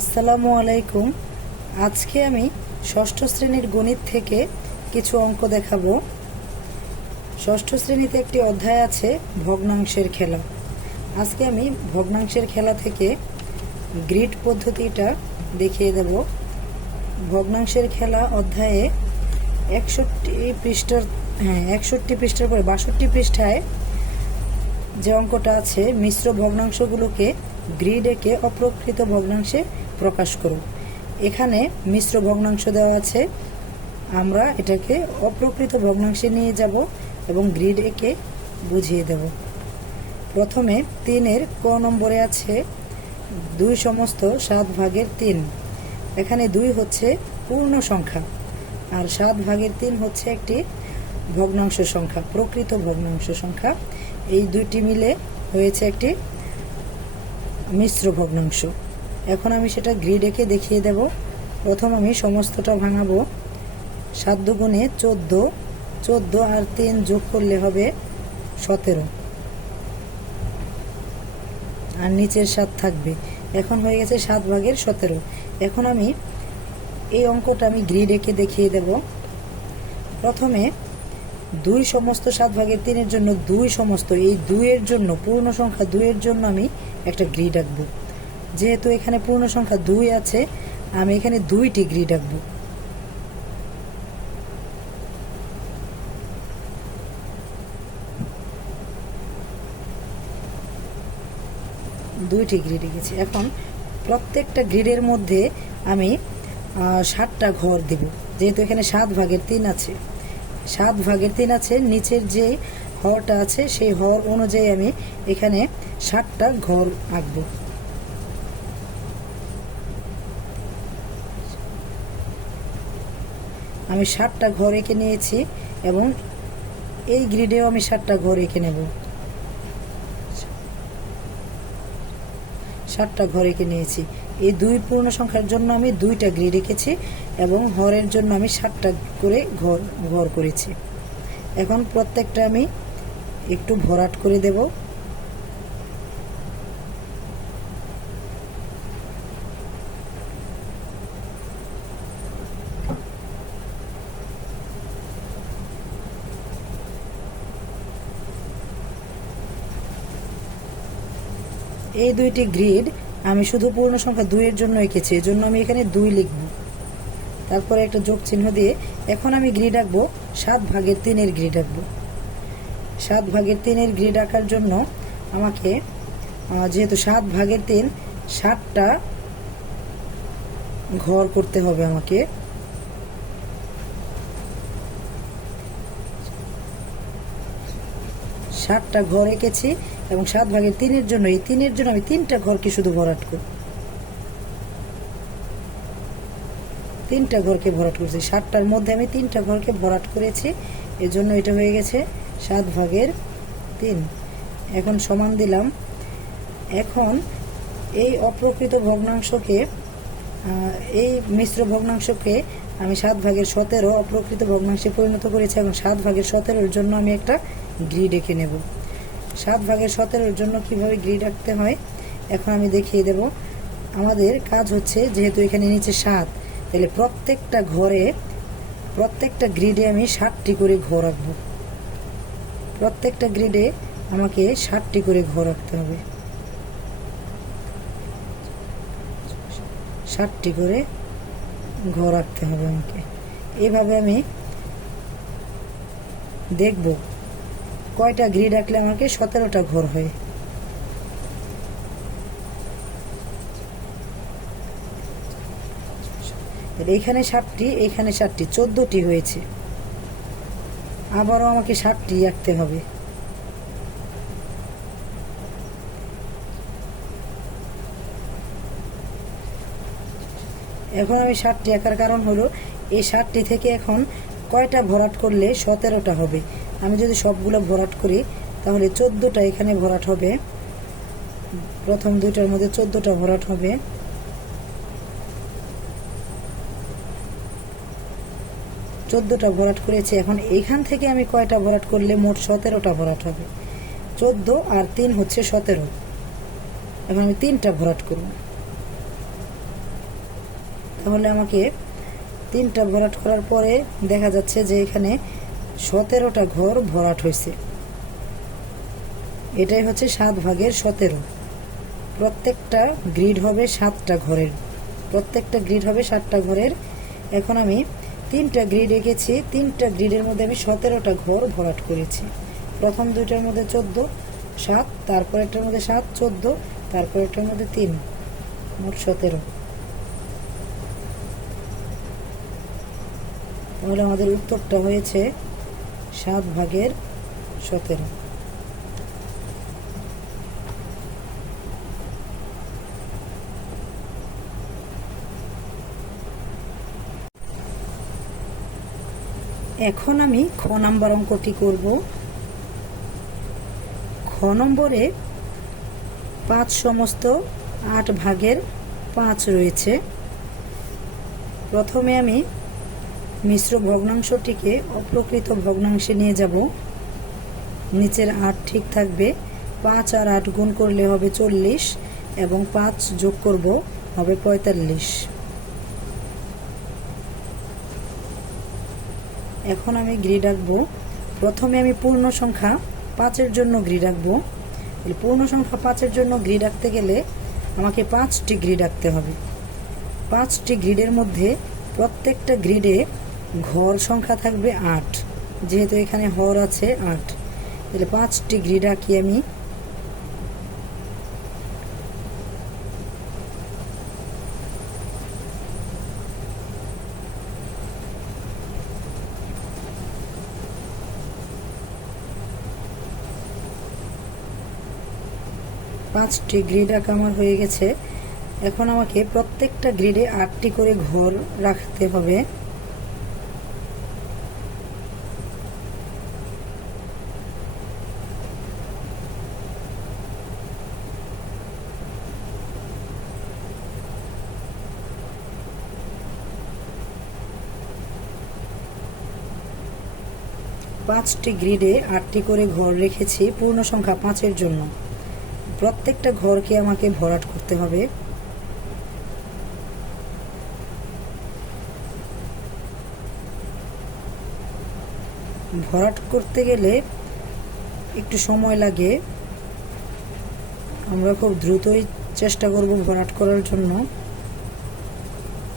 আসসালামু আলাইকুম। আজকে আমি ষষ্ঠ শ্রেণীর গণিত থেকে কিছু অঙ্ক দেখাবো। ষষ্ঠ শ্রেণীতে একটি অধ্যায় আছে ভগ্নাংশের খেলা। আজকে আমি ভগ্নাংশের খেলা থেকে গ্রিড পদ্ধতিটা দেখিয়ে দেব। ভগ্নাংশের খেলা অধ্যায়ে 61 পৃষ্ঠার পরে 62 পৃষ্ঠায় যে অঙ্কটা আছে, মিশ্র ভগ্নাংশগুলোকে গ্রিড এঁকে অপ্রকৃত ভগ্নাংশে প্রকাশ করো। এখানে মিশ্র ভগ্নাংশ দেওয়া আছে, আমরা এটাকে অপ্রকৃত ভগ্নাংশে নিয়ে যাব এবং গ্রিড এঁকে বুঝিয়ে দেব। প্রথমে 3-এর ক নম্বরে আছে 2 সমস্ত 7/3। এখানে 2 হচ্ছে পূর্ণ সংখ্যা আর 7/3 হচ্ছে একটি ভগ্নাংশ সংখ্যা, প্রকৃত ভগ্নাংশ সংখ্যা। এই দুইটি মিলে হয়েছে একটি মিশ্র ভগ্নাংশ। এখন আমি সেটা গ্রিড এঁকে দেখিয়ে দেব। প্রথম আমি সমস্তটা ভাঙাবো। 7 দুগুণে 14, 14 আর 3 যোগ করলে হবে 17, আর নিচের 7 থাকবে। এখন হয়ে গেছে 7/17। এখন আমি এই অঙ্কটা আমি গ্রিড এঁকে দেখিয়ে দেব। প্রথমে 2 সমস্ত 7/3-এর জন্য 2 সমস্ত, এই 2-এর জন্য পূর্ণ সংখ্যা 2-এর জন্য আমি একটা গ্রিড আঁকবো। যেহেতু এখানে পূর্ণ সংখ্যা 2 আছে, আমি এখানে 2টি গ্রিড আঁকবো। দুইটি গ্রিড এঁকেছি। এখন প্রত্যেকটা গ্রিডের মধ্যে আমি 7টা ঘর দেব। যেহেতু এখানে 7/3 আছে, 7/3 আছে, নিচের যে হরটা আছে সেই হর অনুযায়ী আমি এখানে 7টা ঘর আঁকবো। আমি 7টা ঘর এঁকে নিয়েছি এবং এই গ্রিডেও আমি 7টা ঘর এঁকে নেব। 7টা ঘর এঁকে নিয়েছি। এই 2 পূর্ণ সংখ্যার জন্য আমি 2টা গ্রিড এঁকেছি এবং হরের জন্য আমি 7টা করে ঘর করেছি। এখন প্রত্যেকটা আমি একটু ভরাট করে দেব। এই 2টি গ্রিড আমি শুধু পূর্ণ সংখ্যা 2-এর জন্য এঁকেছি, এর জন্য আমি এখানে 2 লিখব, তারপরে একটা যোগ চিহ্ন দিয়ে এখন আমি গ্রিড আঁকবো 7/3-এর গ্রিড আঁকবো। 7/3-এর গ্রিড আঁকার জন্য আমাকে, যেহেতু 7/3 7টা ঘর করতে হবে আমাকে। সাতটা ঘর এঁকেছি এবং 7/3-এর জন্য, এই 3-এর জন্য আমি 3টা ঘরকে শুধু ভরাট করব। 3টা ঘরকে ভরাট করেছি, 7টার মধ্যে আমি 3টা ঘরকে ভরাট করেছি, এর জন্য এটা হয়ে গেছে 7/3। এখন সমান দিলাম। এখন এই অপ্রকৃত ভগ্নাংশকে, এই মিশ্র ভগ্নাংশকে আমি 7/17 অপ্রকৃত ভগ্নাংশে পরিণত করেছি। এখন 7/17-এর জন্য আমি একটা গ্রিড এঁকে নেব। 7/17-এর জন্য কিভাবে গ্রিড আঁকতে হয় এখন আমি দেখিয়ে দেব। আমাদের কাজ হচ্ছে, যেহেতু এখানে নিচে 7, তাহলে প্রত্যেকটা ঘরে, প্রত্যেকটা গ্রিডে আমি 7টি করে ঘর আঁকবো। প্রত্যেকটা গ্রিডে আমাকে 7টি করে ঘর আঁকতে হবে। 7টি করে ঘর আঁকতে হবে আমাকে। এইভাবে আমি দেখব কয়টা গ্রিড আঁকলে আমাকে 17টা ঘর হয়। এইখানে 7টি, এইখানে 7টি, 14টি হয়েছে। আবারও আমাকে 7টি আঁকতে হবে। এখন আমি 7টি আঁকার কারণ হলো, এই 7টি থেকে এখন কয়টা ভরাট করলে 17টা হবে। আমি যদি সবগুলো ভরাট করি তাহলে 14টা এখানে ভরাট হবে। প্রথম 2টার মধ্যে 14টা ভরাট হবে। চোদ্দটা ভরাট করেছি। এখন এইখান থেকে আমি কয়টা ভরাট করলে মোট 17টা ভরাট হবে। 14 আর 3 হচ্ছে 17। এখন আমি 3টা ভরাট করব। তাহলে আমাকে 3টা ভরাট করার পরে দেখা যাচ্ছে যে এখানে 17টা ঘর ভরাট হয়েছে। এটাই হচ্ছে 7 ভাগের 17। প্রত্যেকটা গ্রিড হবে 7টা ঘরের, প্রত্যেকটা গ্রিড হবে 7টা ঘরের। এখন আমি 3টা গ্রিড এঁকেছি, 3টা গ্রিডের মধ্যে আমি 17টা ঘর ভরাট করেছি। প্রথম 2টার মধ্যে 14, 7, তারপরেরটার মধ্যে 7, 14, তারপরেরটার মধ্যে 3, মোট 17। তাহলে আমাদের উত্তরটা হয়েছে 7 ভাগের 17। এখন আমি খ নাম্বার অঙ্কটি করব। খ নম্বরে 5 সমস্ত 8 ভাগের 5 রয়েছে। প্রথমে আমি মিশ্র ভগ্নাংশটিকে অপ্রকৃত ভগ্নাংশে নিয়ে যাব। নিচের 8 ঠিক থাকবে, 5 আর 8 গুণ করলে হবে 40 এবং 5 যোগ করব হবে 45। এখন আমি গ্রিড আঁকবো। প্রথমে আমি পূর্ণ সংখ্যা 5-এর জন্য গ্রিড আঁকবো। পূর্ণ সংখ্যা 5-এর জন্য গ্রিড আঁকতে গেলে আমাকে 5টি গ্রিড আঁকতে হবে। 5টি গ্রিডের মধ্যে প্রত্যেকটা গ্রিডে ঘর সংখ্যা থাকবে 8, যেহেতু এখানে হর আছে 8। তাহলে 5টি গ্রিড আঁকি আমি। পাঁচটি গ্রিড আঁকা আমার হয়ে গেছে। এখন আমাকে প্রত্যেকটা গ্রিডে 8টি করে ঘর রাখতে হবে। পাঁচটি গ্রিডে 8টি করে ঘর রেখেছি পূর্ণ সংখ্যা 5-এর জন্য। প্রত্যেকটা ঘরকে আমাকে ভরাট করতে হবে। ভরাট করতে গেলে একটু সময় লাগে, আমরা খুব দ্রুতই চেষ্টা করব ভরাট করার জন্য।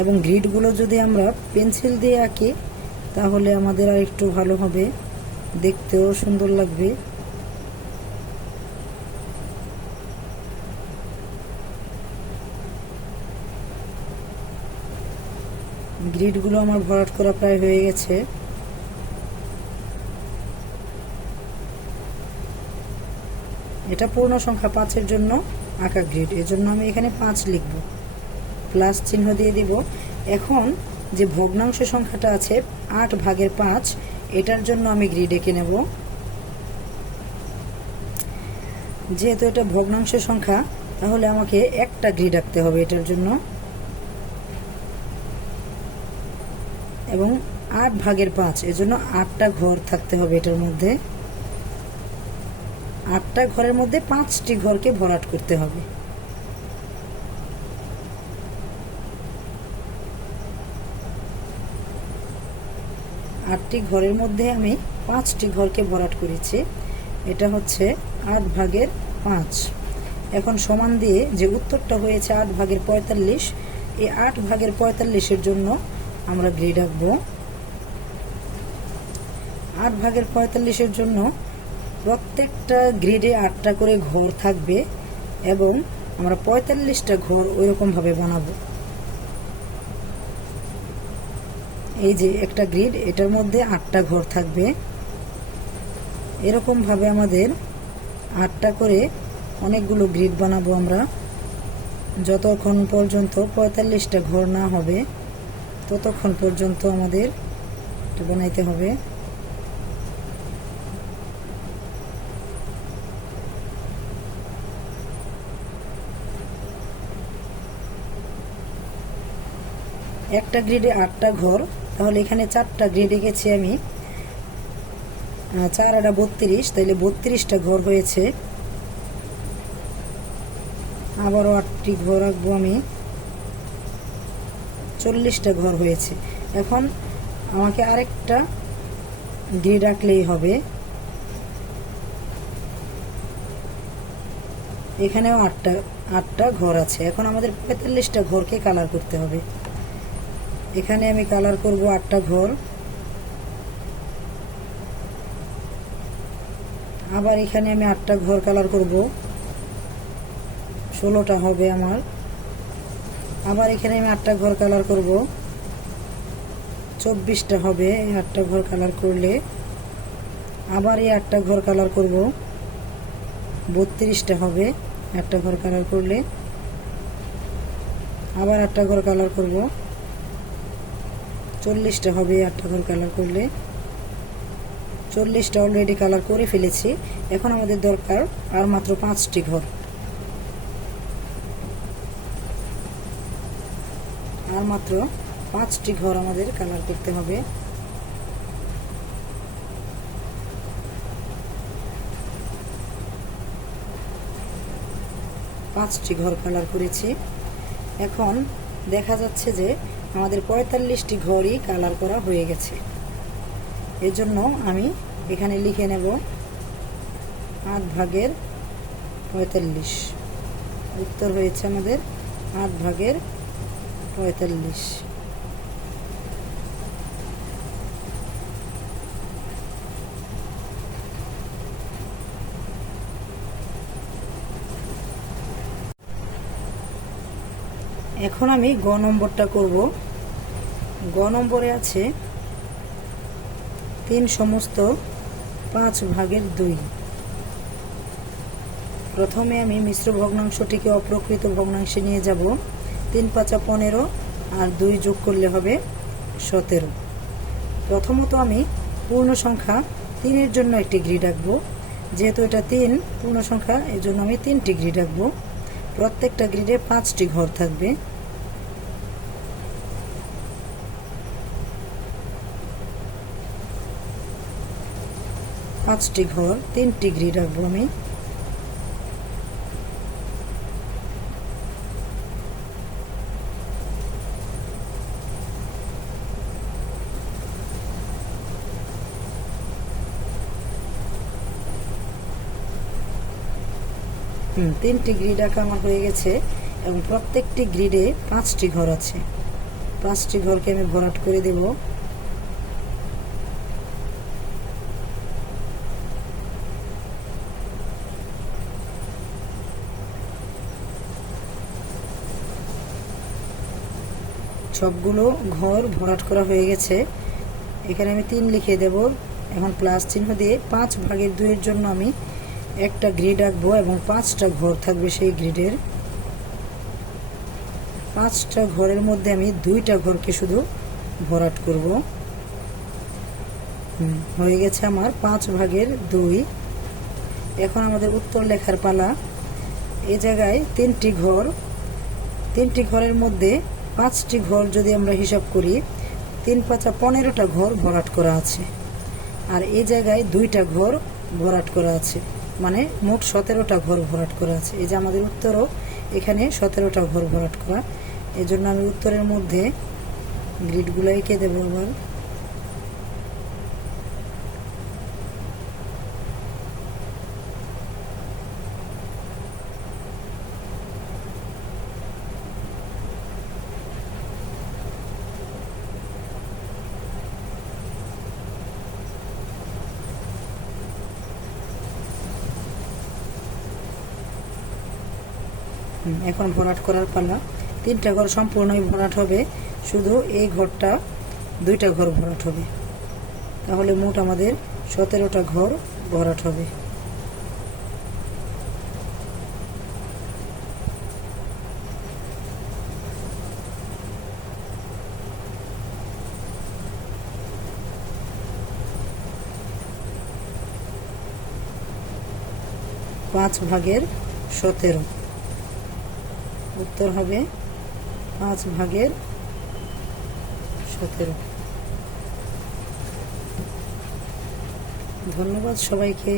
এবং গ্রিডগুলো যদি আমরা পেন্সিল দিয়ে আঁকি তাহলে আমাদের আর একটু ভালো হবে, দেখতেও সুন্দর লাগবে। গ্রিডগুলো আমার ভরাট করা প্রায় হয়ে গেছে। এটা পূর্ণ সংখ্যা 5-এর জন্য আঁকা গ্রিড, এজন্য আমি এখানে 5 লিখব, প্লাস চিহ্ন দিয়ে দিব। এখন যে ভগ্নাংশ সংখ্যাটা আছে 8 ভাগের 5, এটার জন্য আমি গ্রিড এঁকে নেব। যেহেতু এটা ভগ্নাংশ সংখ্যা তাহলে আমাকে একটা গ্রিড আঁকতে হবে এটার জন্য। এবং 8 ভাগের 5, এজন্য 8টা ঘর থাকতে হবে এটার মধ্যে। 8টা ঘরের মধ্যে 5টি ঘরকে ভরাট করতে হবে। আটটি ঘরের মধ্যে আমি 5টি ঘরকে ভরাট করেছি। এটা হচ্ছে 8 ভাগের 5। এখন সমান দিয়ে যে উত্তরটা হয়েছে 8 ভাগের 45, এই 8 ভাগের 45-এর জন্য আমরা গ্রিড আঁকবো। 8 ভাগের 45-এর জন্য প্রত্যেকটা গ্রিডে 8টা করে ঘর থাকবে এবং আমরা 45টা ঘর ওইরকমভাবে বানাবো। এই যে একটা গ্রিড, এটার মধ্যে 8টা ঘর থাকবে। এরকমভাবে আমাদের 8টা করে অনেকগুলো গ্রিড বানাবো আমরা। যতক্ষণ পর্যন্ত 45টা ঘর না হবে ততক্ষণ পর্যন্ত আমাদের এটা বানাইতে হবে। একটা গ্রিডে 8টা ঘর, তাহলে এখানে 4টা গ্রিড এঁকেছি আমি। 4 আর 32, তাহলে 32টা ঘর হয়েছে। আবারও 8টি ঘর আঁকবো আমি। 40টা ঘর হয়েছে। এখন আমাকে আরেকটা গ্রিড রাখলেই হবে। এখানেও আটটা ঘর আছে। এখন আমাদের 45টা ঘরকে কালার করতে হবে। এখানে আমি কালার করব 8টা ঘর, আবার এখানে আমি 8টা ঘর কালার করব, 16টা হবে আমার। আবার এখানে আমি 8টা ঘর কালার করব, 24টা হবে এই 8টা ঘর কালার করলে। আবার এই 8টা ঘর কালার করব, 32টা হবে 8টা ঘর কালার করলে। আবার 8টা ঘর কালার করব, 40টা হবে 8টা ঘর কালার করলে। 40টা অলরেডি কালার করে ফেলেছি। এখন আমাদের দরকার আর মাত্র 5টি ঘর। আর মাত্র 5টি ঘর আমাদের কালার করতে হবে। পাঁচটি ঘর কালার করেছি। এখন দেখা যাচ্ছে যে আমাদের 45টি ঘরই কালার করা হয়ে গেছে। এজন্য আমি এখানে লিখে নেব 8/45। উত্তর হয়েছে আমাদের 8/45। এখন আমি গ নম্বরটা করব। গ নম্বরে আছে 3/5/2। প্রথমে আমি মিশ্র ভগ্নাংশটিকে অপ্রকৃত ভগ্নাংশে নিয়ে যাব। 3 × 5 = 15 আর 2 যোগ করলে হবে 17। প্রথমত আমি পূর্ণ সংখ্যা 3-এর জন্য একটি গ্রিড আঁকব। যেহেতু এটা 3 পূর্ণ সংখ্যা, এর জন্য আমি 3টি গ্রিড আঁকব। প্রত্যেকটা গ্রিডে 5টি ঘর থাকবে। পাঁচটি ঘর, 3টি গ্রিড আঁকবো আমি। তিনটি গ্রিড আঁকা আমার হয়ে গেছে এবং প্রত্যেকটি গ্রিডে 5টি ঘর আছে। 5টি ঘরকে আমি ভরাট করে দেব। সবগুলো ঘর ভরাট করা হয়ে গেছে। এখানে আমি 3 লিখে দেব। এখন প্লাস চিহ্ন দিয়ে 5/2-এর জন্য আমি একটা গ্রিড আঁকবো এবং 5টা ঘর থাকবে সেই গ্রিডের। 5টা ঘরের মধ্যে আমি 2টা ঘরকে শুধু ভরাট করব। হয়ে গেছে আমার 5/2। এখন আমাদের উত্তর লেখার পালা। এই জায়গায় 3টি ঘর, 3টি ঘরের মধ্যে 5টি ঘর যদি আমরা হিসাব করি, 3 × 5 = 15টা ঘর ভরাট করা আছে। আর এই জায়গায় 2টা ঘর ভরাট করা আছে, মানে মোট 17টা ঘর ভরাট করা আছে। এই যে আমাদের উত্তরও এখানে 17টা ঘর ভরাট করা। এই জন্য আমি উত্তরের মধ্যে গ্রিডগুলো এঁকে দেবো আবার। এখন ভরাট করার পালা। 3টা ঘর সম্পূর্ণই ভরাট হবে, শুধু এই ঘরটা 2টা ঘর ভরাট হবে। তাহলে মোট আমাদের 17টা ঘর ভরাট হবে। পাঁচ ভাগের 17। উত্তর হবে 5/17। ধন্যবাদ সবাইকে।